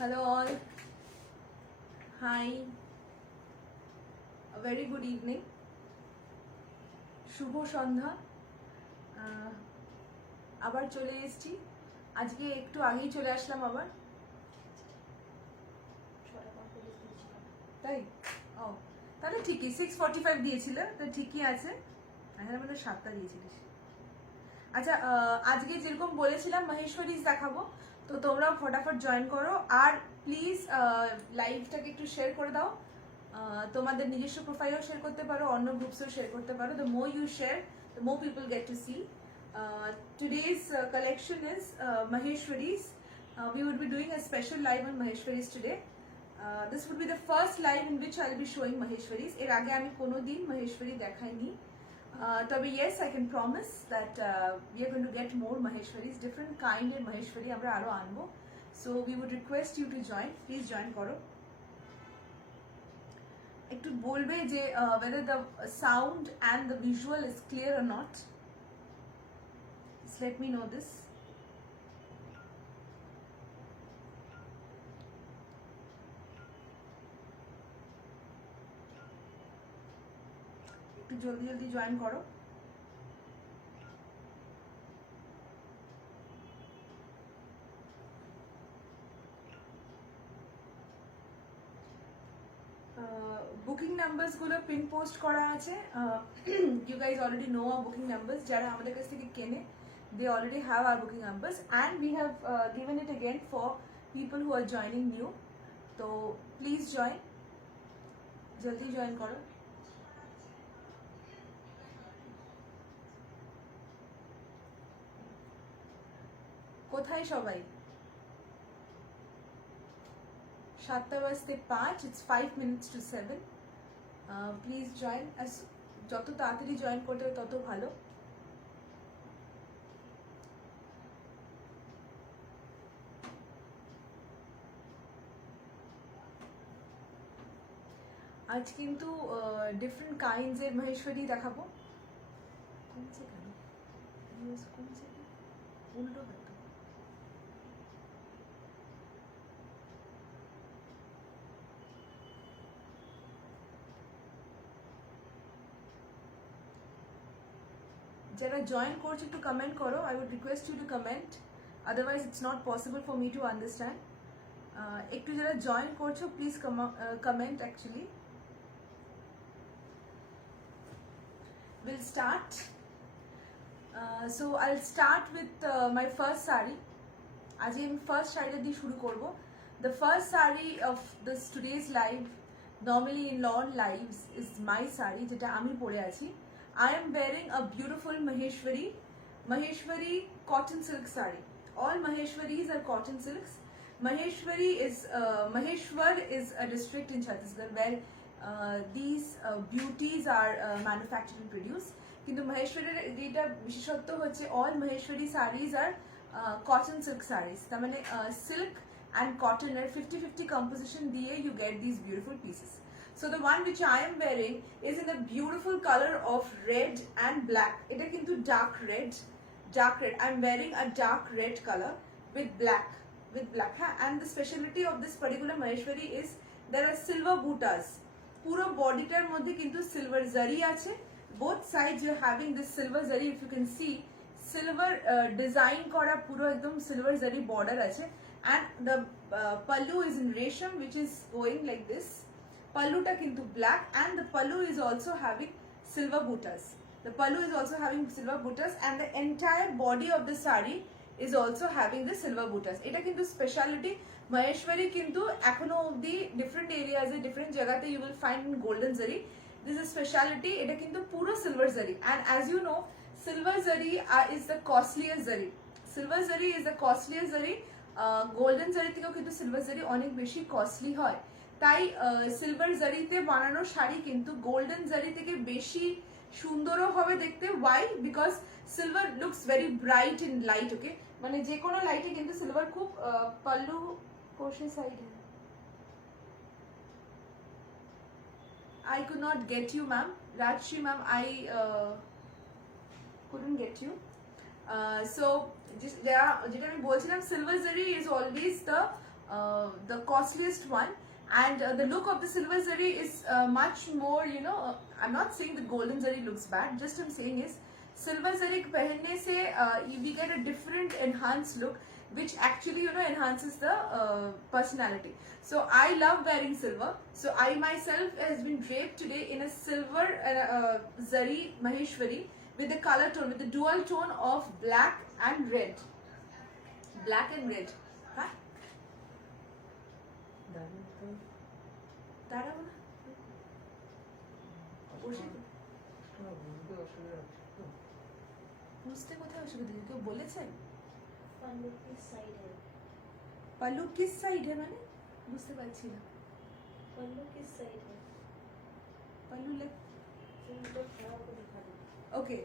Hello all. Hi. A very good evening. শুভ সন্ধ্যা। আবার চলে এসেছি। আজকে একটু আগেই চলে আসলাম আবার। তাই? ও তাহলে ঠিকই 6:45 দিয়েছিল, তো ঠিকই আছে। এখানে মানে 7টা দিয়েছিলিস। আচ্ছা, আজকে যেরকম বলেছিলাম মহেশ্বরীজ দেখাবো, তো তোমরাও ফটাফট জয়েন করো আর প্লিজ লাইভটাকে একটু শেয়ার করে দাও। তোমাদের নিজস্ব প্রোফাইলও শেয়ার করতে পারো, অন্য গ্রুপসও শেয়ার করতে পারো। The more you share, the more people get to see. Today's collection is Maheshwaris. We would be doing a special live on Maheshwaris today. This would be the first live in which I'll be showing Maheshwaris. এর আগে আমি কোনোদিন মহেশ্বরী দেখাইনি। তবে yes, I can promise that we are going to get more Maheshwaris, different kind of Maheshwari আমরা আরো আনবো। So we would request you to join. Please join করো। একটু বলবে যে whether the sound and the visual is clear or not. Just let me know this. একটু জলদি জলদি জয়েন করো। বুকিং নাম্বারস গুলো পিন পোস্ট করা আছে। You guys already know our booking numbers. যারা আমাদের কাছ থেকে কেনে, they already have our booking numbers and we have given it again for people who are joining new. So please join, jaldi join karo. কোথায় সবাই? 7:05, it's 5 minutes to 7. Please join as যত তাড়াতাড়ি join করতে হবে তত ভালো। আজ কিন্তু ডিফারেন্ট কাইন্ডস এর মহেশ্বরী দেখাবো। কোনছে কেন কোনছে উল্টো হয়তো। যারা জয়েন করছো একটু কমেন্ট করো। I would request you to comment, otherwise it's not possible for me to understand. একটু যারা জয়েন করছো please comment actually. We'll start. So I'll start with my first sari. আজকে আমি ফার্স্ট শাড়িটা দিয়ে শুরু করব। The first sari of this today's live, normally in lawn lives, is my sari যেটা আমি পরে আছি। I am wearing a beautiful Maheshwari cotton silk sari. All Maheshwaris are cotton silks. Maheshwar is a district in Chhattisgarh where these beauties are manufactured and produced. কিন্তু মহেশ্বরের যেটা বিশেষত্ব হচ্ছে all Maheshwari sarees are cotton silk sarees. তার মানে silk and cotton এর 50-50 composition দিয়ে you get these beautiful pieces. So the one which I am wearing is in the beautiful color of red and black. এটা কিন্তু dark red. I'm wearing a dark red color with black. And the specialty of this particular Maheshwari is there are silver buttas. পুরো বডিটার মধ্যে কিন্তু silver জারি আছে। Both sides you're having this silver zari, if you can see silver design kora puro ekdom silver zari border ache, and the pallu is in resham which is going like this. Pallu ta kintu black and the pallu is also having silver buttas. The pallu is also having silver buttas and the entire body of the sari is also having the silver buttas. Eta kintu speciality Maheshwari kintu ekhono obdi different areas e different jagate you will find in golden zari. This is speciality. এটা কিন্তু পুরো silver zari, and as you know silver zari is the costliest zari. Silver zari is the costliest zari. Golden zari থেকেও কিন্তু silver zari অনেক বেশি costly হয়। তাই silver zari তে বানানো শাড়ি কিন্তু golden zari থেকে বেশি সুন্দরও হবে দেখতে। Why? Because silver looks very bright in light. Okay, মানে যে কোনো লাইটে কিন্তু silver খুব পাল্লু কোশে side. I could not get you, ma'am. Rajshri, ma'am, I couldn't get you. So, যেটা আমি বলছিলাম, silver zari is always the the costliest one. And the look of the silver zari is much more, I'm not saying the golden zari looks bad, just I'm saying is silver zari pehenne se we get a different enhanced look, which actually enhances the personality. So I love wearing silver, so I myself has been draped today in a silver zari maheshwari with the color tone, with the dual tone of black and red. Black and red. Huh? দাঁড়াবো না, বুঝতে কোথায় অসুবিধা, কেউ বলেছেন? पल्लू किस side है? पल्लू किस साइड है মানে বুঝতে পারছি না। पल्लू किस साइड है? पल्लू लेफ्ट। इनको खड़ा होकर दिखा दो। Okay.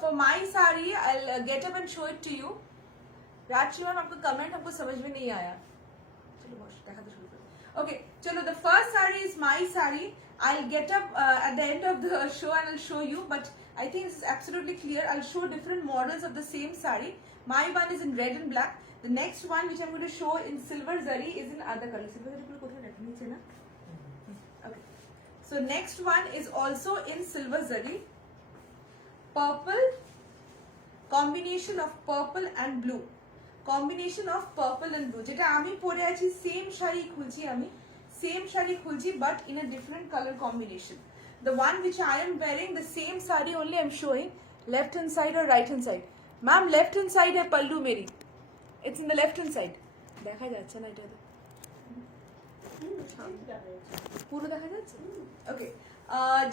For my sari, I'll get up and show it to you. Rajashree ma'am आपका कमेंट हमको समझ में नहीं आया। चलो बस देखा तो शुरू करो। Okay, चलो the first sari is my sari. I'll get up at the end of the show and I'll show you. But I think it's absolutely clear. I'll show different models of the same sari. My one is in red and black. The next one, which I'm going to show in silver zari, is in other color. Silver zari पूरा कोठा रखनी चाहिए ना? Okay. So next one is also in silver zari. Purple, combination of purple and blue. Combination of purple and blue. যেটা আমি পরে আছি same sari খুলছি আমি, same শাড়ি খুলছি but in a different color combination. The one which I am wearing, the same sari only I'm showing, left hand side or right hand side. Ma'am, left hand side है पल्लू मेरी. It's in the left hand side. দেখা যাচ্ছে না এটা তো। পুরো দেখা যাচ্ছে? Okay.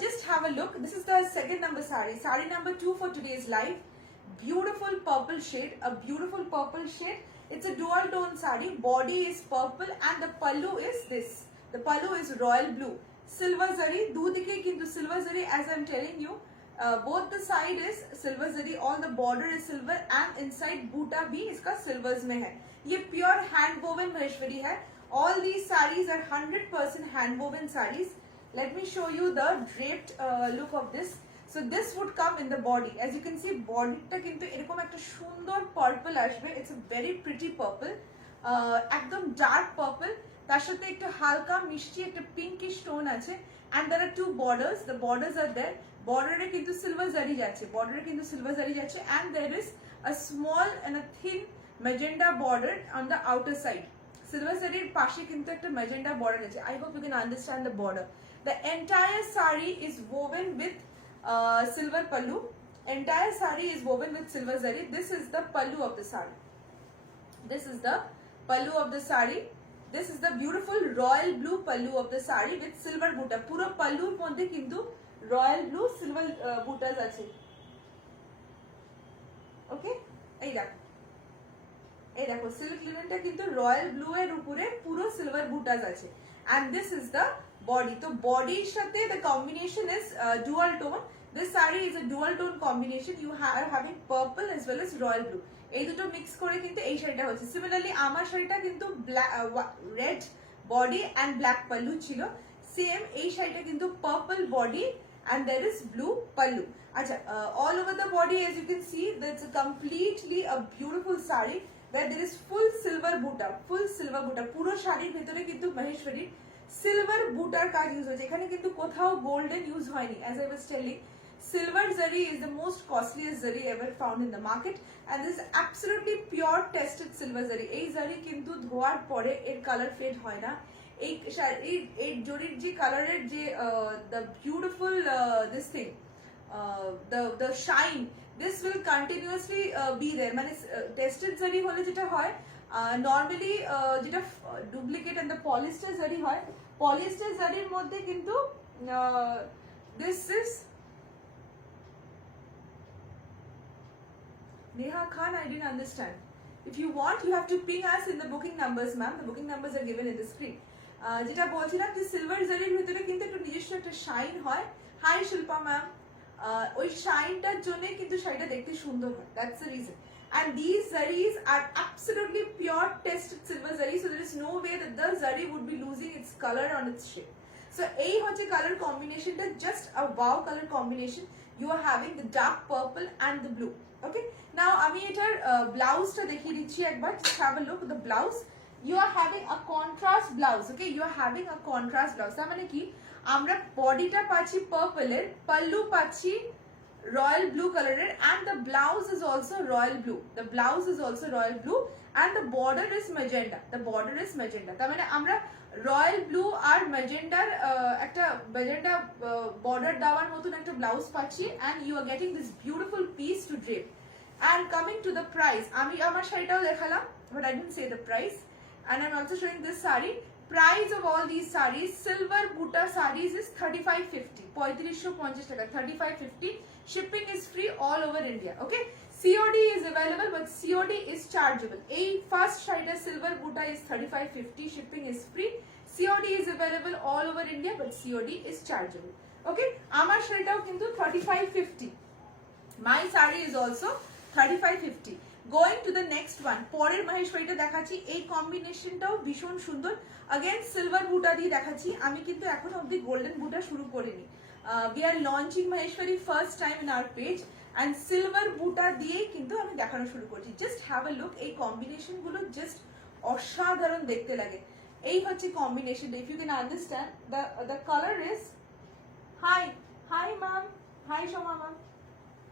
Just have a look. This is the second number sari. Sari number 2 for today's live. Beautiful purple shade. A beautiful purple shade. It's a dual tone sari. Body is purple and the pallu is this. The pallu is royal blue. Silver zari. दूधिके किंतु silver zari, as I'm telling you, both the side is silver zari. All the border is silver and inside boota भी इसका silvers में है. ये pure hand woven maheshwari है. All these saris are 100% hand woven saris. Let me show you the draped look of this. So this would come in the body. As you can see, body টা কিন্তু এরকম একটা সুন্দর purple আসবে. It's a very pretty purple. একদম dark purple. তার সাথে একটু হালকা মিষ্টি একটা pinkish tone আছে. And there are two borders. The borders are there. Border এ কিন্তু silver zari যাচ্ছে. Border এ কিন্তু silver zari যাচ্ছে. And there is a small and a thin magenta border on the outer side. Silver zari পাশে কিন্তু একটা magenta border আছে. I hope you can understand the border. The entire sari is woven with silver pallu. Entire sari is woven with silver zari. This is the pallu of the sari. This is the pallu of the sari. This is the beautiful royal blue pallu of the sari with silver buta. পুরো palluর মধ্যে কিন্তু royal blue silver butas আছে. Okay? এই দেখো silk linen টা কিন্তু royal blue এর উপরে পুরো silver butas আছে. And this is the body. তো বডির সাথে the combination is dual tone. This sari is a dual tone combination. You are having purple as well as royal blue. এই দুটো মিক্স করে কিন্তু এই শাড়িটা হচ্ছে। Similarly আমার শাড়িটা কিন্তু red body and black pallu ছিল। সেম এই শাড়িটা কিন্তু purple body and there is blue pallu. আচ্ছা, all over the body as you can see, that's a completely a beautiful sari where there is full silver buta. পুরো শাড়ির ভেতরে কিন্তু Maheshwari silver বুটার কাজ ইউজ হয়েছে। এখানে কিন্তু কোথাও গোল্ডেন ইউজ হয়নি। As I was telling, silver zari is the most costliest zari ever found in the market and this is absolutely pure tested silver zari. এই zari কিন্তু ধোয়ার পরে এর কালার ফেড হয় না। এই জরির যে কালারের যে the beautiful this thing, the shine, this will continuously be there. মানে tested zari হলে যেটা হয়, নর্মালি যেটা ডুপ্লিকেট এন্ড দ্য পলিস্টার জারি হয়, পলিস্টার জারির মধ্যে কিন্তু this is Neha Khan, I didn't understand. If you want, you have to ping us in the booking numbers, ma'am. The booking numbers are given in the screen. যেটা বলছিলাম যে silver জারির ভিতরে কিন্তু একটু নিজস্ব একটা শাইন হয়। হাই শিল্পা ম্যাম, ওই শাইনটার জন্য কিন্তু শাড়িটা দেখতে সুন্দর হয়। That's the reason. And these zaris are absolutely pure tested silver zari, so there is no way that the zari would be losing its color on its shape. So এই হচ্ছে color combination টা, just a wow color combination. You are having the dark purple and the blue. Okay, now আমি এটার ব্লাউজটা দেখিয়ে দিচ্ছি একবার। Just have a look at the blouse. you are having a contrast blouse. Okay, you are having a contrast blouse. তার মানে কি আমরা বডিটা পাচ্ছি পার্পলের, পাল্লু পাচ্ছি রয়্যাল ব্লু কালারের, and the blouse is also royal blue. The blouse is also royal blue and the border is magenta. The border is magenta. তার মানে আমরা রয়্যাল ব্লু আর ম্যাজেন্ডার একটা ম্যাজেন্ডা বর্ডার দেওয়ার মতন একটা ব্লাউজ পাচ্ছি, and you are getting this beautiful piece to drape. And coming to the price, আমি আমার শাড়িটাও দেখালাম, but I didn't say the price. And I'm also showing this saree. Price of all these sarees, silver buta sarees is 3550. 3550 টাকা, 3550. Shipping is free all over India. Okay. COD is available, but COD is chargeable. A first শাড়িটা silver buta is 3550. Shipping is free. COD is available all over India, but COD is chargeable. Okay. আমার শাড়িটাও কিন্তু 3550. My saree is also 3550. Going to the next one, পরের মহেশ্বরীটা দেখাচ্ছি, এই কম্বিনেশনটাও ভীষণ সুন্দর। Again silver বুটা দিয়ে দেখাচ্ছি, আমি কিন্তু এখনো অবধি গোল্ডেন বুটা শুরু করিনি। We are launching Maheshwari first time in our page and silver বুটা দিয়ে কিন্তু আমি দেখানো শুরু করছি। জাস্ট হ্যাভ আ লুক, এই কম্বিনেশন গুলো জাস্ট অসাধারণ দেখতে লাগে। এই হচ্ছে combination. If you can understand the color is hi ma'am, hi Shoma ma'am,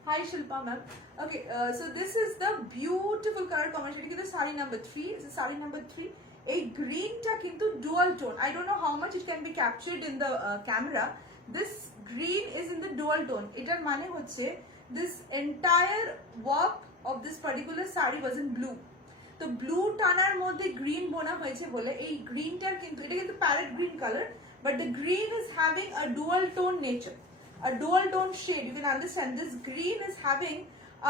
hi Shilpa ma'am. Okay, so this is the beautiful color combination. It is saree number 3. This is saree number 3. A green ta kintu dual tone. I don't know how much it can be captured in the camera. This green is in the dual tone. Etar mane hocche this entire work of this particular saree was in blue. তো blue টানার মধ্যে green বোনা হয়েছে বলে এই গ্রিনটার কিন্তু এটা কিন্তু parrot green colour, but the green is having a dual tone nature, a dual tone shade. You can understand this green is having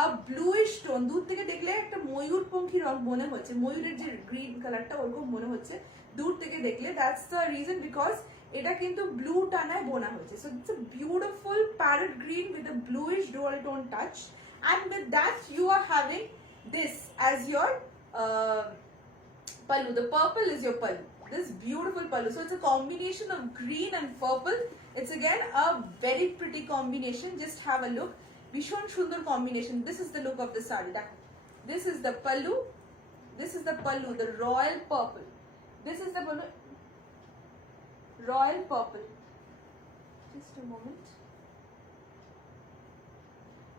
a bluish tone. দূর থেকে দেখলে একটা ময়ূরপঙ্খী রং মনে হচ্ছে, ময়ূরের যে গ্রিন কালারটা ওরকম মনে হচ্ছে দূর থেকে দেখলে। দ্যাটস দ্য রিজন, বিকজ এটা কিন্তু ব্লু টানায় বোনা হয়েছে। So it's a beautiful parrot green with a bluish dual tone touch, and with that you are having this as your pallu. The purple is your pallu. This beautiful pallu. So it's a combination of green and purple. It's again a very pretty combination. Just have a look. Vishon Shundar combination. This is the look of the saree. This is the pallu. This is the pallu, the royal purple. This is the pallu. Royal purple. Just a moment.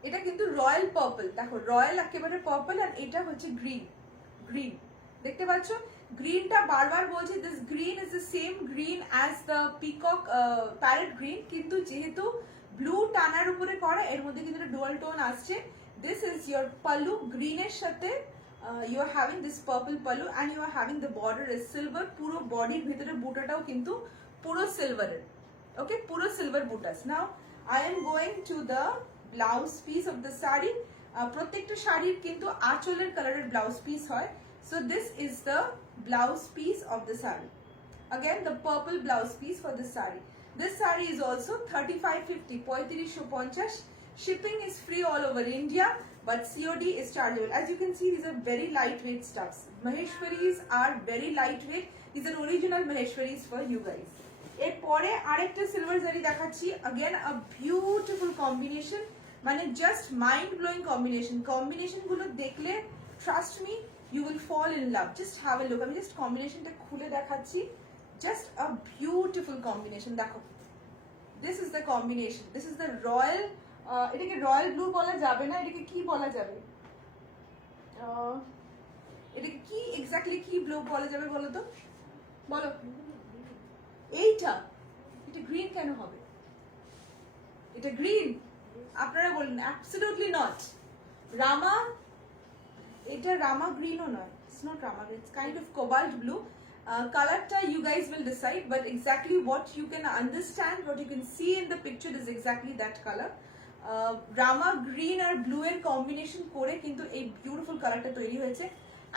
এটা কিন্তু royal purple, দেখো royal একেবারে purple, আর এটা হচ্ছে green. Green দেখতে পাচ্ছ, গ্রিনটা বারবার বলছি this green is the same green as the peacock parrot green, কিন্তু যেহেতু ব্লু টানার উপরে করা এর মধ্যে কিন্তু ডুয়াল টোন আসছে। দিস ইজ ইয়োর পাল্লু, গ্রিনের সাথে you are having this purple pallu, and you are having the border is silver. পুরো বডির ভিতরে বুটাটাও কিন্তু পুরো সিলভারের। ওকে, পুরো silver butas. Now I am going to the blouse piece of the sari. প্রত্যেকটা শাড়ির কিন্তু আঁচলের কালারের ব্লাউজ পিস হয়। So this is the blouse piece of the saree. Again, the purple blouse piece for this saree. This saree is also 3550. 3550. Shipping is free all over India, but COD is chargeable. As you can see, these are very lightweight stuffs. Maheshwaris are very lightweight. These are original Maheshwaris for you guys. এরপরে আরেকটা silver জারি দেখাচ্ছি। Again, a beautiful combination. মানে just mind blowing combination. Combination গুলো দেখলে trust me, you will fall in love. Just have a look. আমি just combinationটা খুলে দেখাচ্ছি। Just a beautiful combination. দেখো, this is the combination. This is the royal. এটাকে royal blue বলা যাবে না, এটাকে কি বলা যাবে? এটাকে কি এক্স্যাক্টলি কি ব্লু বলা যাবে বলো তো, বলো। এইটা এটা গ্রিন কেন হবে? এটা গ্রিন আপনারা বলেন অ্যাবসলিউটলি নট। রামা, এটা রামা গ্রিনও নয়, it's not Rama green, it's kind of cobalt blue. কালারটা you guys will decide, but exactly what you can understand, what you can see in the picture is exactly that color. Rama green আর blue এর combination করে কিন্তু এই beautiful কালারটা তৈরি হয়েছে।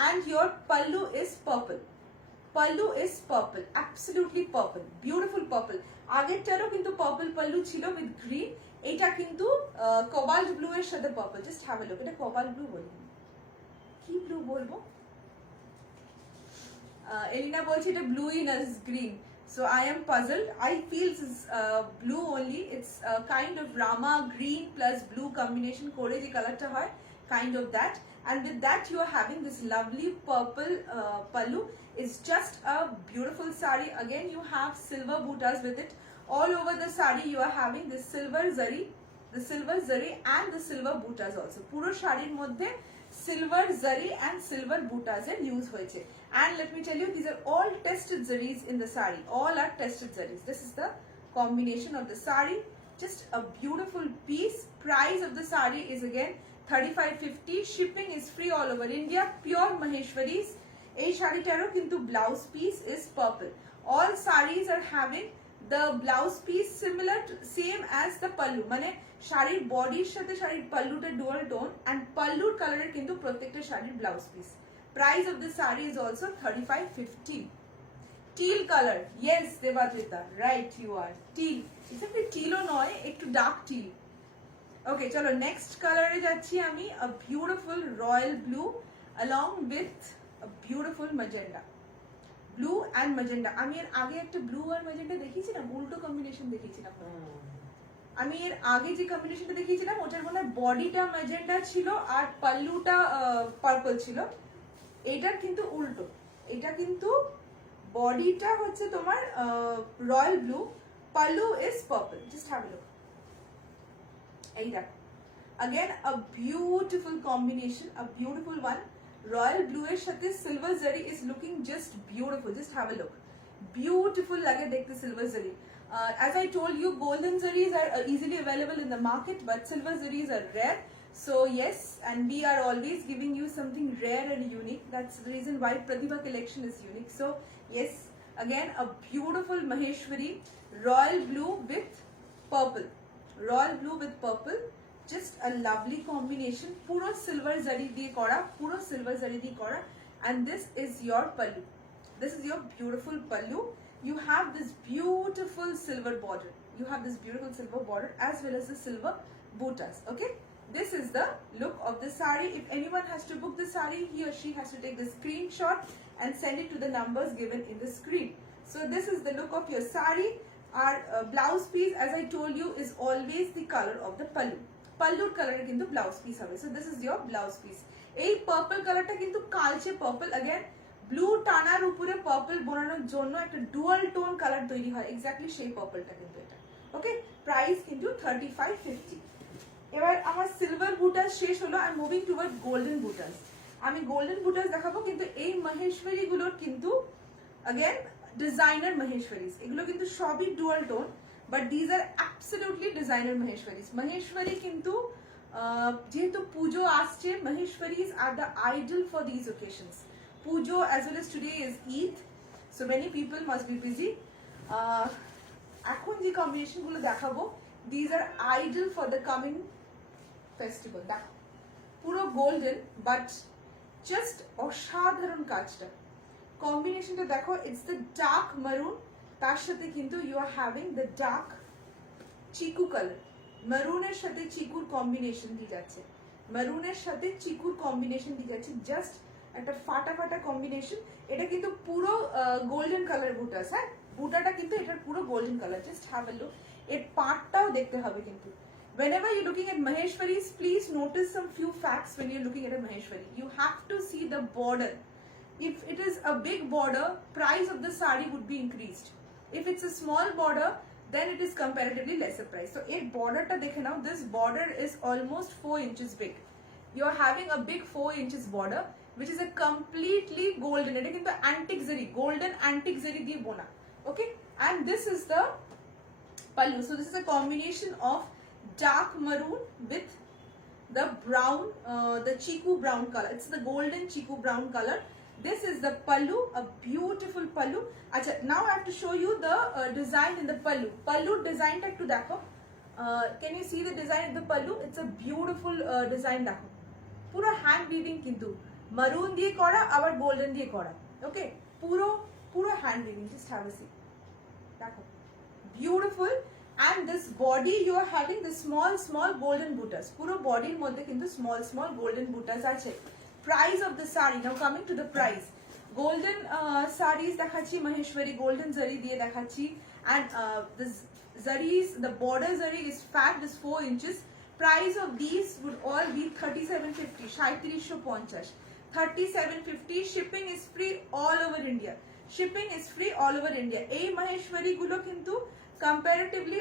and your pallu is purple. Pallu is purple, absolutely purple, beautiful purple. আগেরটারও কিন্তু purple pallu ছিল উইথ গ্রিন, এটা কিন্তু কোবাল্ট ব্লু এর সাথে purple. Just have a look. এটা কোবাল্ট ব্লু বলবো, কি ব্লু বলবো? এলিনা বলছে এটা blue in us green, so I am puzzled. I feel this is blue only. It's kind of rama green plus blue combination করে যে কালারটা হয় kind of that. And with that you are having this lovely purple pallu. It's just a beautiful sari. Again you have silver buttas with it. All over the sari you are having this silver zari and the silver buttas also. Puro sharir moddhe silver zari and silver buttas er use hoyeche. And let me tell you, these are all tested zaris in the sari. All are tested zaris. This is the combination of the sari. Just a beautiful piece. Price of the sari is again 3550. Shipping is free all over India. Pure Maheshwaris. এই শাড়িটারও কিন্তু blouse piece is purple. All saris are having the blouse piece similar to same as the pallu. মানে শাড়ির বডির সাথে শাড়ির পাল্লুটা dual tone and পাল্লুর কালারের কিন্তু প্রত্যেকটা শাড়ির blouse piece. Price of the saree is also 3550. Teal color. Yes, Devadrita. Right, you are. Teal. Exactly teal ও নয়, একটু dark teal. Okay, চলো next color এ যাচ্ছি আমি. A beautiful royal blue along with a beautiful magenta. Blue and magenta. আমি এর আগে একটা blue আর magenta দেখিয়েছিলাম, উল্টো কম্বিনেশন দেখিয়েছিলাম। আমি এর আগে যে কম্বিনেশনটা দেখিয়েছিলাম ওটার মনে হয় বডিটা ম্যাজেন্টা ছিল আর পাল্লুটা পার্পল ছিল। এটার কিন্তু উল্টো, এটা কিন্তু বডিটা হচ্ছে তোমার royal blue, pallu is purple. Just have a look. এই দেখো, again a beautiful combination, a beautiful one. Royal blue এর সাথে silver zari is looking just beautiful. Just have a look. Beautiful লাগে দেখতে silver zari. As I told you, golden zaris are easily available in the market, but silver zaris are rare. So yes, and we are always giving you something rare and unique. That's the reason why Pratibha collection is unique. So yes, again a beautiful Maheshwari royal blue with purple. Royal blue with purple. Just a lovely combination. Puro silver zari diye kora, puro silver zari diye kora. And this is your pallu. This is your beautiful pallu. You have this beautiful silver border. You have this beautiful silver border as well as the silver buttas. Okay, this is the look of the sari. If anyone has to book the sari, he or she has to take the screenshot and send it to the numbers given in the screen. So this is the look of your sari. Our blouse piece, as I told you, is always the color of the pallu. Pallu color kintu blouse piece hobe. So this is your blouse piece. এই purple color টা কিন্তু কালচে purple, again blue টানার উপরে purple বোনানোর জন্য একটা dual tone colour তৈরি হয়, এক্স্যাক্টলি সেই পার্পলটা কিন্তু এটা। ওকে, প্রাইস কিন্তু 3550। এবার আমার সিলভার বুটাস শেষ হলো, আই মুভিং টুয়ার্ড গোল্ডেন বুটাস। আমি গোল্ডেন বুটাস দেখাবো, কিন্তু এই মহেশ্বরী গুলোর কিন্তু अगेन ডিজাইনার মহেশ্বরীজ, এগুলো কিন্তু সবই dual tone, but these are absolutely designer Maheshwaris. Maheshwari কিন্তু যেহেতু পুজো আসছে, Maheshwaris are the ideal for these occasions. Pujo as well as today is Eid, so many people must be busy. এখন যে কম্বিনেশন গুলো দেখাবো, these are ideal for the coming festival. দেখো, পুরো golden but just অসাধারণ কাজটা। কম্বিনেশনটা দেখো, ইটস দ্য ডার্ক মারুন, তার সাথে কিন্তু you are having the dark chikoo colour. মারুনের সাথে চিকুর কম্বিনেশন দিয়ে যাচ্ছে, মারুনের সাথে চিকুর কম্বিনেশন দিয়ে যাচ্ছে, জাস্ট একটা ফাটা ফাটা কম্বিনেশন। এটা কিন্তু পুরো গোল্ডেন কালার বুটাস। হ্যাঁ, বুটাটা কিন্তু এটার পুরো golden colour. Just have a look. এর পার্টটাও দেখতে হবে কিন্তু। Whenever you're looking at Maheshwaris, please notice some few facts when you're looking at a Maheshwari. You have to see the border. If it is a big border, price of the sari would be increased. If it's a small border, then it is comparatively lesser price. So a border ta dekhe now, this border is almost 4 inches big. You're having a big 4 inches border, which is a completely golden, এটা কিন্তু antique zari, golden antique zari দিয়ে বোনা। Okay, and this is the pallu. So this is a combination of dark maroon with the brown, the chiku brown color. It's the golden chiku brown color. This is the pallu, a beautiful pallu. Acha, now I have to show you the design in the pallu. Pallu design ta ekটু দেখো। Can you see the design of the pallu? It's a beautiful design দেখো। পুরো hand weaving কিন্তু, মারুন দিয়ে করা আবার golden দিয়ে করা। ওকে, পুরো পুরো hand weaving. Just have a see, দেখো, beautiful. and this body you are having the small golden butas, পুরো বডির মধ্যে কিন্তু small golden butas আছে। price of the saree, now coming to the price, golden sarees দেখাচ্ছি, Maheshwari golden zari দিয়ে দেখাচ্ছি, and the zaris, the border zari is fat, this 4 inches, Price of these would all be 3750, 3750, 3750. Shipping is free all over India. Shipping is free all over India. এই মাহেশ্বরী গুলো কিন্তু comparatively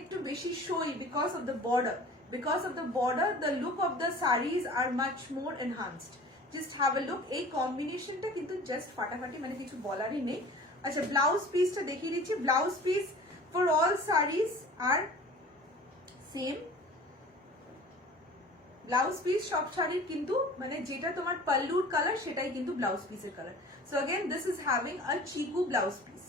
একটু বেশি showy because of the border. Because of the border, the look of the sarees are much more enhanced. Just have a look. এই কম্বিনেশনটা কিন্তু just ফাটাফাটি, মানে কিছু বলারই নেই। আচ্ছা, ব্লাউজ পিসটা দেখিয়ে দিচ্ছি। Blouse piece for all saris are same. Blouse piece সব শাড়ির কিন্তু মানে যেটা তোমার পাল্লুর কালার সেটাই কিন্তু ব্লাউজ পিসের colour. So again this is having a chikoo blouse piece.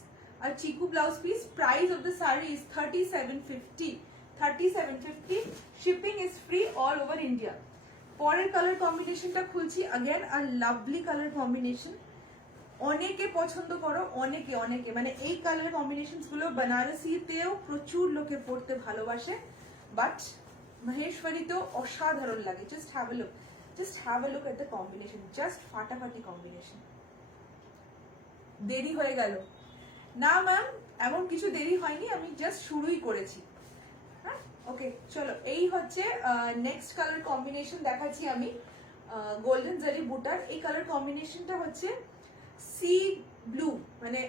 আর chikoo blouse piece, price of the sari is 3750, 3750। Shipping is free all over India. পরের কালার কম্বিনেশনটা খুলছি। Again a lovely colour combination, অনেকে পছন্দ করো, অনেকে অনেকে মানে এই কালার কম্বিনেশনস গুলো বানারসিতেও প্রচুর লোকে পড়তে ভালোবাসে, বাট মহেশ্বরীতেও অসাধারণ লাগে। Just have a look, just have a look at the combination, just ফাটাফাটি কম্বিনেশন। দেরি হয়ে গেল না ম্যাম? এমন কিছু দেরি হয়নি, আমি জাস্ট শুরুই করেছি। হ্যাঁ, ওকে, চলো এই হচ্ছে নেক্সট কালার কম্বিনেশন দেখাচ্ছি আমি। গোল্ডেন জারি বুটার এই কালার কম্বিনেশনটা হচ্ছে সি ব্লু, মানে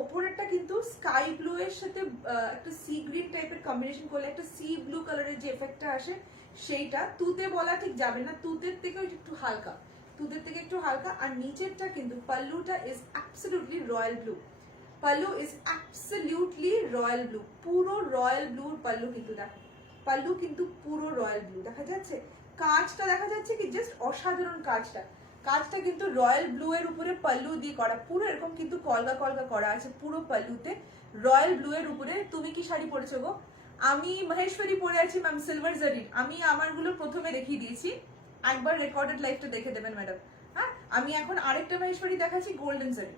ওপরেরটা কিন্তু স্কাই ব্লু এর সাথে একটা সি গ্রিন টাইপের কম্বিনেশন করলে একটা সি ব্লু কালারের যে এফেক্টটা আসে সেইটা তুতে বলা ঠিক যাবে না, তুতের থেকেও একটু হালকা, তুতের থেকে একটু হালকা। আর নিচেরটা কিন্তু পাল্লুটা is absolutely royal blue. Pallu is absolutely royal blue, পুরো রয়্যাল ব্লুর পাল্লু কিন্তু দেখো, পাল্লু কিন্তু পুরো রয়্যাল ব্লু দেখা যাচ্ছে। কাজটা দেখা যাচ্ছে কি জাস্ট অসাধারণ কাজটা, কাজটা কিন্তু রয়্যাল ব্লু এর উপরে পাল্লু দিয়ে করা, পুরো এরকম কিন্তু কলকা কলকা করা আছে পুরো পাল্লুতে রয়্যাল ব্লু এর উপরে। তুমি কি শাড়ি পরেছো গো? আমি মহেশ্বরী পরে আছি ম্যাম, সিলভার জারি। আমি আমারগুলো প্রথমে দেখিয়ে দিয়েছি, একবার রেকর্ডেড লাইভটা দেখে দেবেন ম্যাডাম। হ্যাঁ, আমি এখন আরেকটা মহেশ্বরী দেখাচ্ছি গোল্ডেন জারি।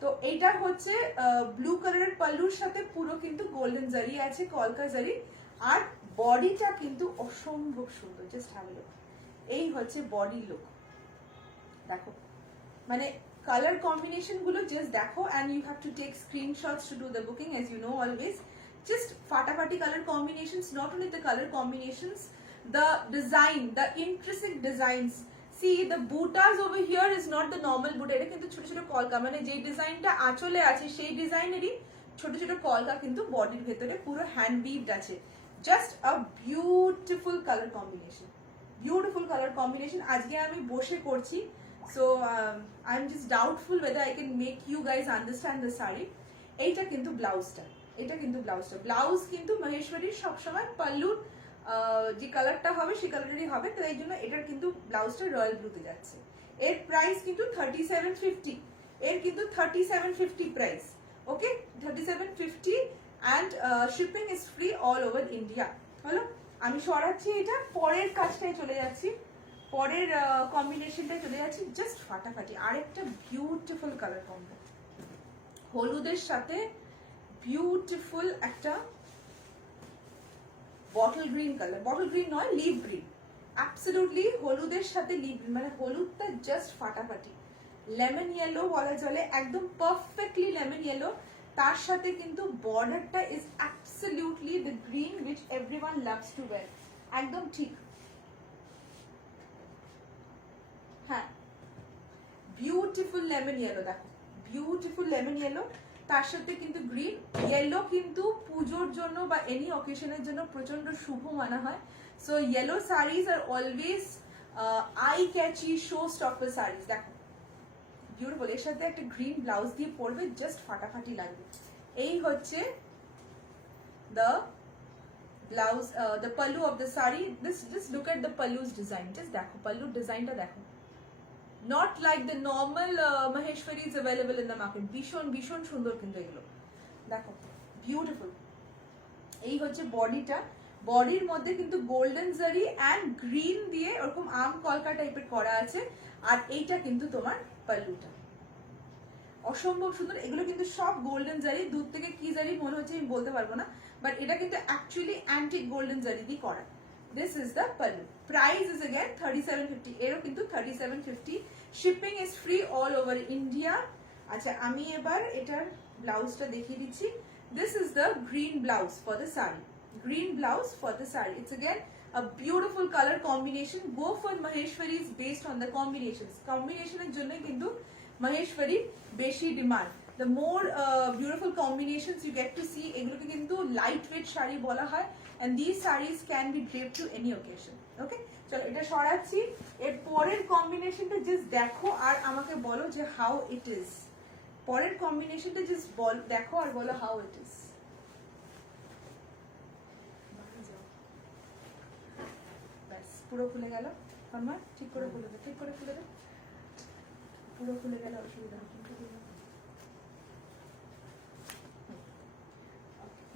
তো এইটা হচ্ছে ব্লু কালারের পাল্লুর সাথে পুরো কিন্তু গোল্ডেন জারি আছে, কলকা জারি। আর বডিটা কিন্তু অসম্ভব সুন্দর, জাস্ট হ্যাভ আ লুক। এই হচ্ছে বডি লুক, দেখো মানে কালার কম্বিনেশন গুলো জাস্ট দেখো, and you have to take screenshots to do the booking as you know always. Just ফাটাফাটি colour combinations, not only the colour combinations, the design, the intrinsic designs. See, the butas over here is not the normal buta, এটা কিন্তু ছোট ছোট কলকা, মানে যে ডিজাইনটা আঁচলে আছে সেই ডিজাইনেরই ছোট ছোট কলকা কিন্তু বডির ভেতরে পুরো হ্যান্ড উইভড আছে। Just a beautiful colour combination, beautiful colour combination. আজকে আমি বসে করছি, so I am just doubtful whether I can make you guys understand the sari. এইটা কিন্তু ব্লাউজটা, এটা কিন্তু ব্লাউজটা। ব্লাউজ কিন্তু মহেশ্বরীর সবসময় পাল্লুর যে কালারটা হবে সেই কালারেরই হবে, তাই জন্য এটার কিন্তু ব্লাউজটা রয়্যাল ব্লুতে যাচ্ছে। এর প্রাইস কিন্তু 3750, এর কিন্তু 3750 price. Okay, 3750 and shipping is free all over India. হলো, আমি সরাচ্ছি এটা, পরের কাজটায় চলে যাচ্ছি, পরের কম্বিনেশনটায় চলে যাচ্ছি। জাস্ট ফাটাফাটি আরেকটা বিউটিফুল কালার কম্বো, হলুদের সাথে বিউটিফুল একটা bottle green colour, bottle green নয় লিভ গ্রিন, অ্যাবসলিউটলি হলুদের সাথে লিভ গ্রিন, মানে হলুদটা জাস্ট ফাটাফাটি। লেমন ইয়েলো বলা চলে, একদম পারফেক্টলি লেমন ইয়েলো। তার সাথে কিন্তু বর্ডারটা is absolutely the green which everyone loves to wire, একদম ঠিক। হ্যাঁ, বিউটিফুল লেমন ইয়েলো, দেখো বিউটিফুল লেমন ইয়েলো, তার সাথে কিন্তু গ্রিন। ইয়েলো কিন্তু পুজোর জন্য বা এনি অকেশনের জন্য প্রচন্ড শুভ মানা হয়। So yellow saris are always eye catchy, showstopper saris. দেখো বিউটিফুল, এর সাথে একটা গ্রিন ব্লাউজ দিয়ে পরবে, জাস্ট ফাটাফাটি লাগবে। এই হচ্ছে the blouse, the pallu of the sari. Just look at the pallu's design, just দেখো পাল্লুর ডিজাইনটা দেখো, not like the normal Maheshwaris available in the market. ভীষণ ভীষণ সুন্দর কিন্তু এগুলো দেখো, বিউটিফুল। এই হচ্ছে বডিটা, বডির মধ্যে কিন্তু গোল্ডেন জারি অ্যান্ড গ্রিন দিয়ে ওরকম আম কলকা টাইপের করা আছে। আর এইটা কিন্তু তোমার পাল্লুটা, অসম্ভব সুন্দর। এগুলো কিন্তু সব গোল্ডেন জারি, দূর থেকে কি জারি মনে হচ্ছে আমি বলতে পারবো না, বাট এটা কিন্তু অ্যাকচুয়ালি অ্যান্টিক গোল্ডেন জারি দিয়ে করা। This is the pallu. Price is again 3750. এরও কিন্তু 3750. Shipping is free all over India. আচ্ছা, আমি এবার এটার ব্লাউজটা দেখিয়ে দিচ্ছি। This is the green blouse for the saree. Green blouse for the saree. It's again a beautiful color combination. Go for Maheshwaris based on the combinations. Combination এর জন্য কিন্তু Maheshwari বেশি demand. The more beautiful combinations you get to see, এগুলোকে কিন্তু lightweight sari বলা হয়, and these sarees can be draped to any occasion. Okay, চলো এটা সরাচ্ছি। এর পরের কম্বিনেশনটা জাস্ট দেখো আর আমাকে বলো যে how it is. পরের কম্বিনেশনটা জাস্ট দেখো আর বলো how it is. ব্যাস পুরো খুলে গেল। আমার ঠিক করে খুলে দে, ঠিক করে খুলে দে। পুরো খুলে গেল, অসুবিধা নেই।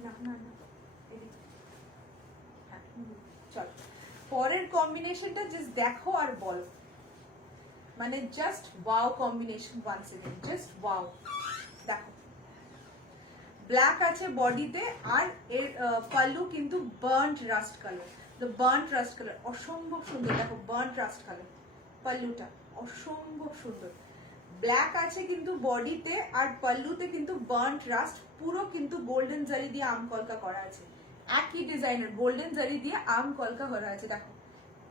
না না না, এদিকে। হ্যাঁ, চল পরের কম্বিনেশনটা জাস্ট দেখো আর বলো, মানে just wow combination. Once again just wow. দেখো ব্ল্যাক আছে বডিতে, আর এর পাল্লু কিন্তু burnt rust colour. The burnt rust colour অসম্ভব সুন্দর। দেখো বার্ন্ট রাস্ট কালার, পাল্লুটা অসম্ভব সুন্দর। ব্ল্যাক আছে কিন্তু বডিতে, আর পাল্লুতে কিন্তু বার্ন্ট রাস্ট, পুরো কিন্তু গোল্ডেন জারি দিয়ে আম কলকা করা আছে। একই ডিজাইনের গোল্ডেন জারি দিয়ে আম কলকা করা আছে। দেখো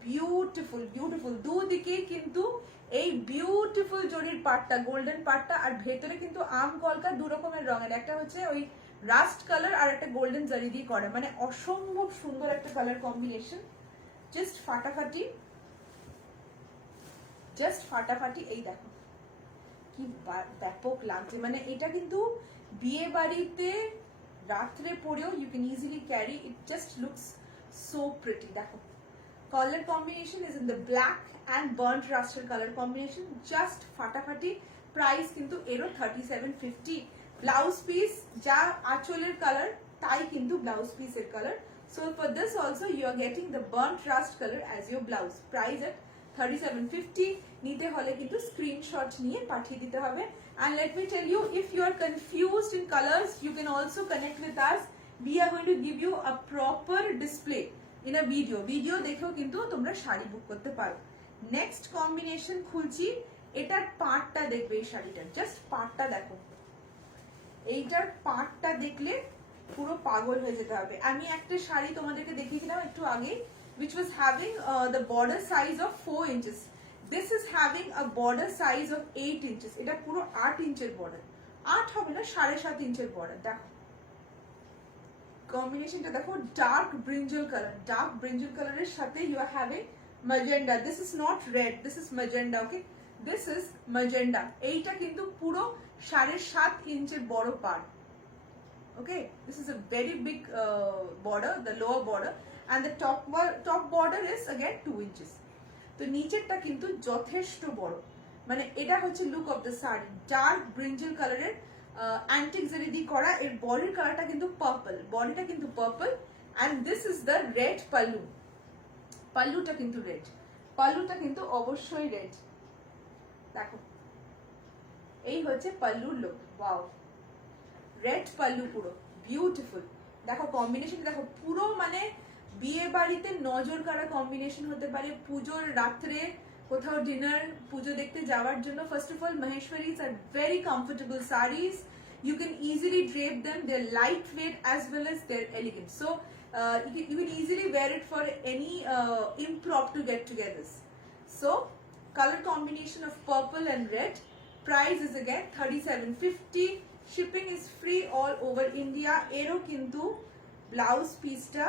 বিউটিফুল বিউটিফুল, দুদিকে কিন্তু এই বিউটিফুল জরির পাটটা, গোল্ডেন পাটটা, আর ভেতরে কিন্তু আম কলকা দু রকমের রঙের, একটা হচ্ছে ওই রাস্ট কালার আর একটা গোল্ডেন জারি দিয়ে করা, মানে অসম্ভব সুন্দর একটা কালার কম্বিনেশন। জাস্ট ফাটাফাটি, জাস্ট ফাটাফাটি। এই দেখো কি ব্যাপক লাগছে, মানে এটা কিন্তু বিয়ে বাড়িতে রাত্রে পরেও you can easily carry, it just looks so pretty. দেখো color combination is in the black and burnt rusted color combination, just ফাটাফাটি। প্রাইস কিন্তু এরও 3750। ব্লাউজ পিস যা আঁচলের কালার তাই কিন্তু ব্লাউজ পিসের colour. So for this also you are getting the burnt rust color as your blouse. Price at 3750। নিতে হলে কিন্তু স্ক্রিনশট নিয়ে পাঠিয়ে দিতে হবে। And let me tell you, if you are confused in colors, you can also connect with us. We are going to give you a proper display in a video দেখেও কিন্তু তোমরা শাড়ি বুক করতে পারো। নেক্সট কম্বিনেশন খুলছি, এটার পাটটা দেখবে, এই শাড়িটার জাস্ট পাটটা দেখো। এইটার পাটটা দেখলে পুরো পাগল হয়ে যেতে হবে। আমি একটা শাড়ি তোমাদেরকে দেখিয়েছিলাম একটু আগে, which was having the border size of 4 inches. This is having a border size of 8 inches. এটা পুরো 8 ইঞ্চের বর্ডার, 8 হবে না 7.5 ইঞ্চের বর্ডার। দেখো কম্বিনেশনটা দেখো, dark brinjal colour, dark brinjal কালারের সাথে you are having magenta. This is not red, this is magenta. Okay, this is magenta. এইটা কিন্তু পুরো 7.5 ইঞ্চের বড় part. Okay, this is a very big border, the lower border, and the top border is again 2 inches. তো নিচেরটা কিন্তু যথেষ্ট বড়, মানে এটা হচ্ছে look of the sari. Dark brinjal কালারের অ্যান্টিক জারি দিয়ে করা, এর বডির কালারটা কিন্তু পার্পল, বডিটা কিন্তু purple, and this is the red pallu. পাল্লুটা কিন্তু রেড, পাল্লুটা কিন্তু অবশ্যই রেড। দেখো এই হচ্ছে পাল্লুর লুক। ওয়াও, রেড পাল্লু পুরো বিউটিফুল। দেখো কম্বিনেশন দেখো, পুরো মানে বিয়ে বাড়িতে নজর কাড়া কম্বিনেশন হতে পারে। পুজোর রাত্রে কোথাও ডিনার, পুজো দেখতে যাওয়ার জন্য। First of all Maheshwaris are very comfortable sarees. You can easily drape them. They're lightweight as well as they're elegant. So you can easily wear it for any impromptu get-togethers. So color combination of purple and red. Price is again 3750. Shipping is free all over India. এরও কিন্তু blouse পিসটা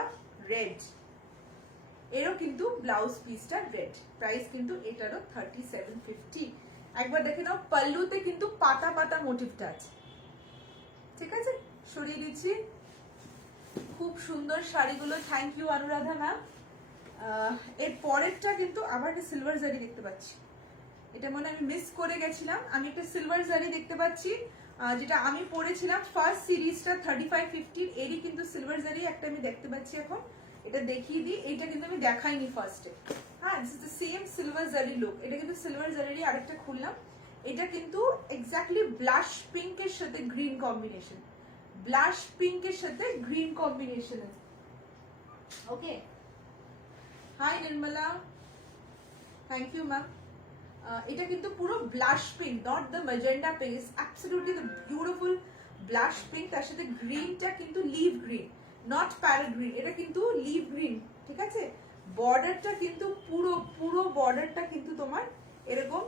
red, এরও কিন্তু blouse পিসটা red. Price কিন্তু এটারও 3750। একবার দেখে নাও, পাল্লুতে কিন্তু পাতা পাতা মোটিভটা আছে। ঠিক আছে, সরিয়ে দিচ্ছি। খুব সুন্দর শাড়িগুলো, থ্যাংক ইউ অনুরাধা ম্যাম। এর পরেরটা কিন্তু আবার একটা সিলভার জারি দেখতে পাচ্ছি, এটা মনে আমি মিস করে গেছিলাম। আমি একটা সিলভার জারি দেখতে পাচ্ছি, যেটা আমি পরেছিলাম ফার্স্ট সিরিজটা 3550, এরই কিন্তু সিলভার জারি একটা আমি দেখতে পাচ্ছি। এখন এটা দেখিয়ে দিই, এইটা কিন্তু আমি দেখাইনি ফার্স্টে। হ্যাঁ, this is the same silver জারি লুক। এটা কিন্তু সিলভার জারিরই আরেকটা খুললাম। এটা কিন্তু এক্স্যাক্টলি ব্লাশ পিঙ্কের সাথে গ্রিন কম্বিনেশন, ব্লাশ পিঙ্কের সাথে green combination. Okay, hi Nirmala, thank you ma'am. এটা কিন্তু পুরো blush pink, not the magenta pink, it's absolutely the beautiful blush pink. তার সাথে গ্রিনটা কিন্তু leaf green, not parrot green, এটা কিন্তু লিভ গ্রিন। ঠিক আছে, বর্ডারটা কিন্তু পুরো পুরো বর্ডারটা কিন্তু তোমার এরকম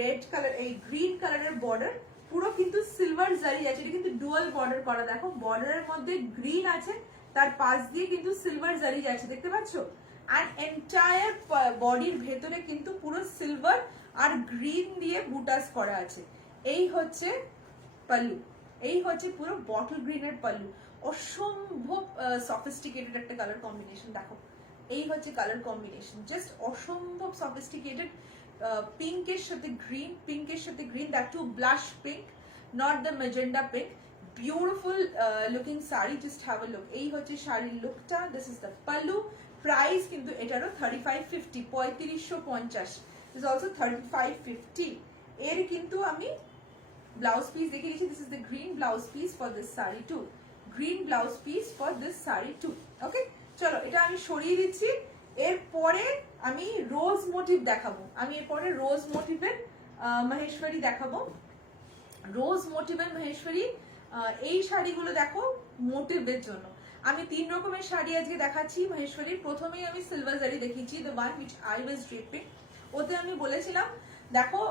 রেড কালার, এই গ্রিন কালারের বর্ডার, পুরো কিন্তু সিলভার জারি আছে। এটা কিন্তু ডুয়াল বর্ডার করা, দেখো বর্ডারের মধ্যে গ্রিন আছে, তার পাশ দিয়ে কিন্তু সিলভার জারি আছে, দেখতে পাচ্ছ? আর এন্টায়ার বডির ভেতরে কিন্তু পুরো সিলভার আর গ্রিন দিয়ে বুটাস করা আছে। এই হচ্ছে পাল্লু, এই হচ্ছে পুরো বটল গ্রিনের পাল্লু। অসম্ভব সফিস্টিকেটেড একটা কালার কম্বিনেশন, দেখো এই হচ্ছে কালার কম্বিনেশন, জাস্ট অসম্ভব সফিস্টিকেটেড। পিঙ্কের সাথে গ্রিন, পিঙ্কের সাথে green, that too blush pink, not the magenta pink. Beautiful looking sari, just have a look. এই হচ্ছে শাড়ির লুকটা, this is the pallu. Price কিন্তু এটারও 3550, 3550 ইজ অলসো 3550। এর কিন্তু আমি ব্লাউজ পিস দেখে দিচ্ছি, this is the green blouse piece for this sari too, green blouse piece for this sari too. Okay, চলো এটা আমি সরিয়ে দিচ্ছি। এরপরে আমি রোজ মোটিভ দেখাবো, আমি এরপরে রোজ মোটিভের মহেশ্বরী দেখাবো। রোজ মোটিভের মহেশ্বরী, এই শাড়িগুলো দেখো মোটিভের জন্য। আমি 3 রকমের শাড়ি আজকে দেখাচ্ছি মহেশ্বরীর। প্রথমেই আমি সিলভার জারি দেখিয়েছি, the one which I was draping. ওতে আমি বলেছিলাম দেখো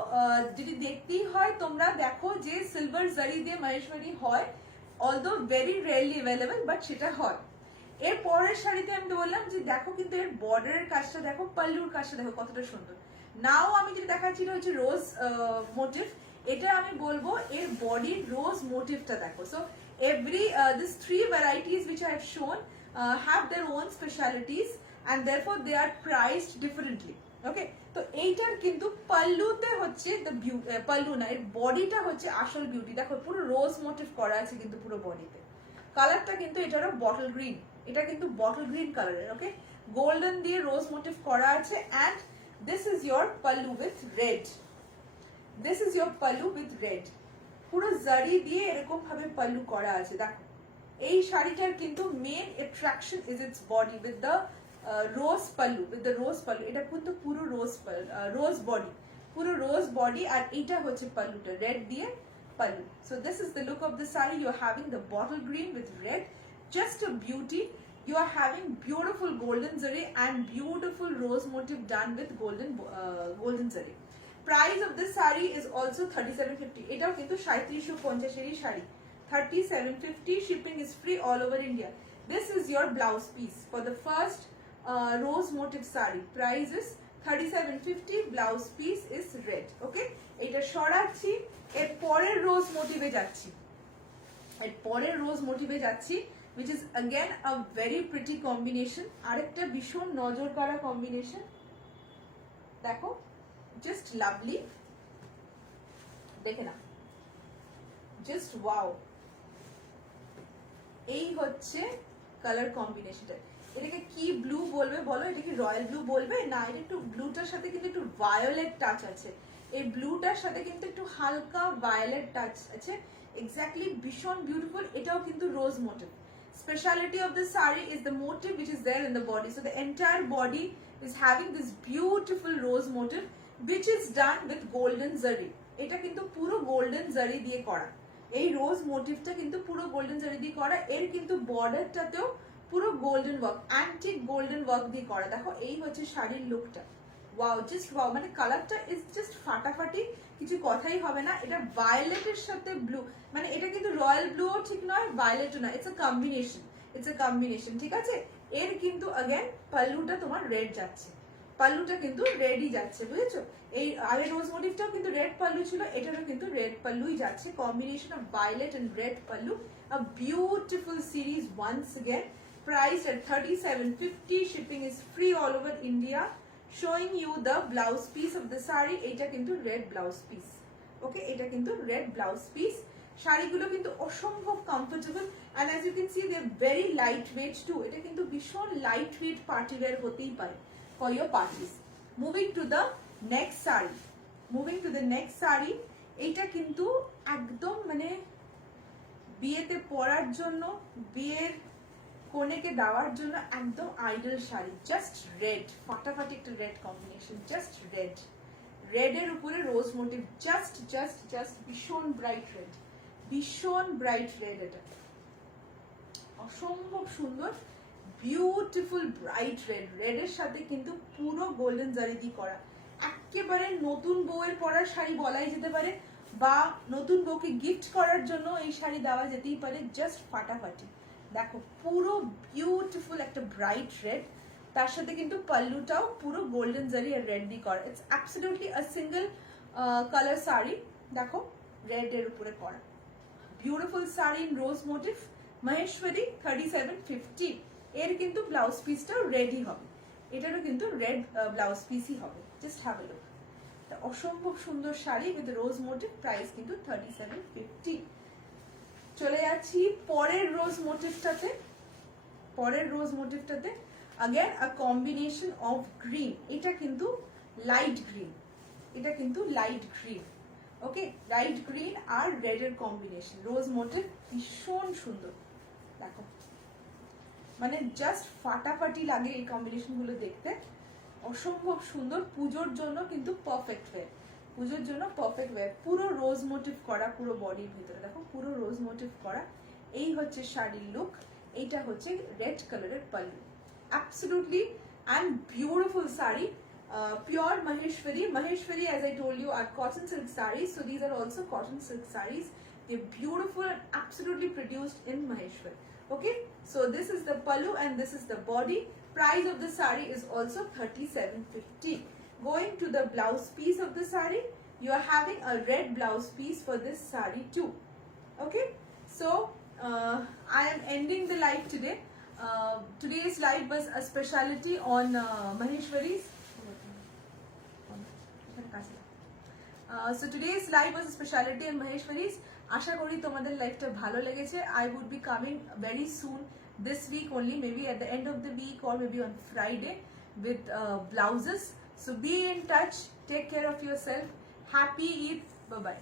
যদি দেখতেই হয় তোমরা দেখো যে সিলভার জারি দিয়ে মহেশ্বরী হয়, although very rarely available, but সেটা হয়। এর পরের শাড়িতে আমি বললাম যে দেখো কিন্তু এর বর্ডারের কাজটা দেখো, পাল্লুর কাজটা দেখো কতটা সুন্দর। নাও আমি যেটা দেখাচ্ছি এটা হচ্ছে রোজ মোটিভ। এটা আমি বলবো এর বডির রোজ মোটিভটা দেখো। So every this 3 varieties which I have shown have their own specialities and therefore they are priced differently. ওকে, তো এইটার কিন্তু পাল্লুতে হচ্ছে পাল্লু না, এর বডিটা হচ্ছে আসল বিউটি। দেখো পুরো রোজ মোটিভ করা আছে কিন্তু পুরো বডিতে। কালারটা কিন্তু এটারও বটল গ্রিন, এটা কিন্তু বটল গ্রিন কালারের। ওকে, গোল্ডেন দিয়ে রোজ মোটিভ করা আছে। And this is your pallu with red, this is your pallu with red. পুরো জারি দিয়ে এরকম ভাবে পাল্লু করা আছে। দেখো এই শাড়িটার কিন্তু main attraction is its body with the rose pallu, with the rose pallu. এটা কিন্তু পুরো রোজ বডি, পুরো রোজ বডি। আর এইটা হচ্ছে পাল্লুটা রেড দিয়ে pallu. So this is the look of the saree. You are having the bottle green with red, just a beauty. You are having beautiful golden zari and beautiful rose motif done with golden zari. Price of this saree is also 3750. এটাও কিন্তু 3750 এরই sari, 3750. Shipping is free all over India. This is your blouse piece for the first rose motif saree. Price is 3750. Blouse piece is red. Okay, এটা সরাচ্ছি। এর পরের রোজ মোটিভে যাচ্ছি, এর পরের রোজ মোটিভে যাচ্ছি, which is again a very pretty combination. আরেকটা ভীষণ নজর কাড়া কম্বিনেশন, দেখো জাস্ট লাভলি, দেখে না, জাস্ট ওয়াও। এই হচ্ছে কালার কম্বিনেশনটা। এটাকে কি ব্লু বলবে বলো? এটা কি রয়্যাল ব্লু বলবে? না, এটা একটু ব্লুটার সাথে কিন্তু একটু ভায়োলেট টাচ আছে। এই ব্লুটার সাথে কিন্তু একটু হালকা ভায়োলেট টাচ আছে। এক্স্যাক্টলি ভীষণ বিউটিফুল। এটাও কিন্তু রোজ motive. Speciality of the saree is the motif which is there in the body. So the entire body is having this beautiful rose motif which is done with golden zari. এটা কিন্তু পুরো golden জারি দিয়ে করা। এই রোজ মোটিভটা কিন্তু পুরো golden জারি দিয়ে করা। এর কিন্তু বর্ডারটাতেও পুরো golden work, antique golden work দিয়ে করা। দেখো এই হচ্ছে শাড়ির লুকটা। Wow, just wow. মানে কালারটা ইজ জাস্ট ফাটাফাটি, কিছু কথাই হবে না। এটা ভায়োলেটের সাথে ব্লু, মানে এটা কিন্তু রয়্যাল ব্লুও ঠিক নয়, ভায়োলেটও না, it's a combination, it's a combination. ঠিক আছে, এর কিন্তু अगेन পাল্লুটা তোমার রেড যাচ্ছে, পাল্লুটা কিন্তু রেডই যাচ্ছে, বুঝেছো? এই আগে রোজ মোটিভটাও কিন্তু রেড পাল্লু ছিল, এটারও কিন্তু রেড পাল্লুই যাচ্ছে। Combination of violet and red pallu, a beautiful series once again. Priced at 3750. Shipping is free all over India. Showing you the blouse piece of the saree. এটা কিন্তু red blouse piece. Okay, এটা কিন্তু red blouse piece. শাড়িগুলো কিন্তু অসম্ভব comfortable, and as you can see they are very lightweight too. এটা কিন্তু ভীষণ lightweight party wear হতেই পারে for your parties. Moving to the next saree. Moving to the next saree. এইটা কিন্তু একদম মানে বিয়েতে পরার জন্য, বিয়ের কোনেকে দেওয়ার জন্য একদম আইডল শাড়ি। জাস্ট রেড, ফাটাফাটি একটা রেড কম্বিনেশন, জাস্ট রেড, রেডের উপরে রোজ মোটিভ, জাস্ট জাস্ট জাস্ট ভীষণ ব্রাইট রেড, ভীষণ ব্রাইট রেড। এটা অসম্ভব সুন্দর, বিউটিফুল ব্রাইট রেড, রেডের সাথে কিন্তু পুরো গোল্ডেন জারি দিয়ে করা, একেবারে নতুন বউয়ের পরার শাড়ি বলাই যেতে পারে, বা নতুন বউকে গিফট করার জন্য এই শাড়ি দেওয়া যেতেই পারে, জাস্ট ফাটাফাটি। দেখো পুরো বিউটিফুল একটা ব্রাইট রেড, তার সাথে কিন্তু পাল্লুটাও পুরো গোল্ডেন জারি আর রেড দিয়ে করা। It's absolutely a single colour sari, দেখো রেড এর উপরে করা, beautiful sari in rose motif, Maheshwari 3750। এর কিন্তু ব্লাউজ পিসটাও রেডি হবে, এটারও কিন্তু রেড ব্লাউজ পিসই হবে, জাস্ট হ্যাভ এ লুক। অসম্ভব সুন্দর sari with rose motif, price কিন্তু 3750। চলে যাচ্ছি পরের রোজ মোটিভটাতে। পরের রোজ মোটিভটাতে again a combination of green, এটা কিন্তু লাইট গ্রিন, এটা কিন্তু light green, okay light green আর রেড এর কম্বিনেশন, রোজ মোটিভ ভীষণ সুন্দর। দেখো মানে জাস্ট ফাটাফাটি লাগে এই কম্বিনেশন গুলো দেখতে, অসম্ভব সুন্দর। পুজোর জন্য কিন্তু পারফেক্ট ওয়ে, পুজোর জন্য পারফেক্ট ওয়ে। পুরো রোজ মোটিভ করা, পুরো বডির ভিতরে দেখো পুরো রোজ মোটিভ করা। এই হচ্ছে শাড়ির লুক, এইটা হচ্ছে রেড কালারের pallu. Absolutely and beautiful sari, pure Maheshwari. Maheshwari, as I told you, are cotton silk saris, so these are also cotton silk saris. They're beautiful and absolutely produced in Maheshwar. Okay, so this is the pallu and this is the body. Price of the sari is also 3750. Going to the blouse piece of the sari, you are having a red blouse piece for this sari too. Okay, so I am ending the live today. Today's live was a specialty on Maheshwari's. So today's live was a specialty on Maheshwari's. আশা করি তোমাদের লাইভটা ভালো লেগেছে। I would be coming very soon this week only, maybe at the end of the week or maybe on Friday with blouses. So be in touch. Take care of yourself. Happy Eid. Bye bye.